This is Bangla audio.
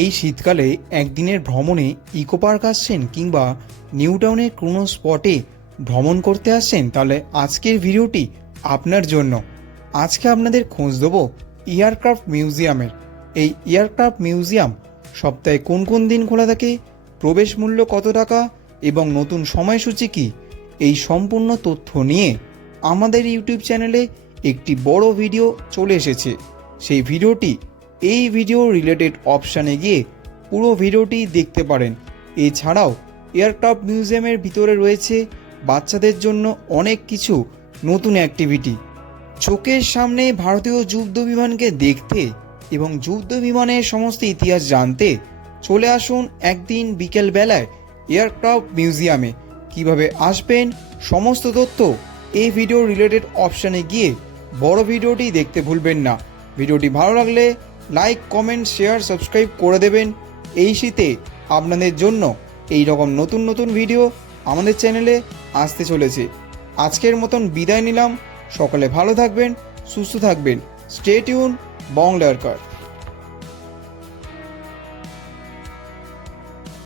এই শীতকালে একদিনের ভ্রমণে ইকো পার্ক আসছেন কিংবা নিউ টাউনের কোনো স্পটে ভ্রমণ করতে আসছেন, তাহলে আজকের ভিডিওটি আপনার জন্য। আজকে আপনাদের খোঁজ দেবো এয়ারক্রাফট মিউজিয়ামের। এই এয়ারক্রাফট মিউজিয়াম সপ্তাহে কোন কোন দিন খোলা থাকে, প্রবেশ মূল্য কত টাকা এবং নতুন সময়সূচি কী, এই সম্পূর্ণ তথ্য নিয়ে আমাদের ইউটিউব চ্যানেলে একটি বড় ভিডিও চলে এসেছে। সেই ভিডিওটি এই ভিডিও রিলেটেড অপশানে গিয়ে পুরো ভিডিওটি দেখতে পারেন। এছাড়াও এয়ারক্রাফট মিউজিয়ামের ভিতরে রয়েছে বাচ্চাদের জন্য অনেক কিছু নতুন অ্যাক্টিভিটি। চোখের সামনে ভারতীয় যুদ্ধ বিমানকে দেখতে এবং যুদ্ধ বিমানের সমস্ত ইতিহাস জানতে চলে আসুন একদিন বিকেলবেলায় এয়ারক্রাফট মিউজিয়ামে। কিভাবে আসবেন সমস্ত তথ্য এই ভিডিও রিলেটেড অপশানে গিয়ে বড় ভিডিওটি দেখতে ভুলবেন না। ভিডিওটি ভালো লাগলে লাইক, কমেন্ট, শেয়ার, সাবস্ক্রাইব করে দেবেন। এই শীতে আপনাদের জন্য এই রকম নতুন নতুন ভিডিও আমাদের চ্যানেলে আসতে চলেছে। আজকের মতন বিদায় নিলাম। সকলে ভালো থাকবেন, সুস্থ থাকবেন। Stay tune Bangla aircraft.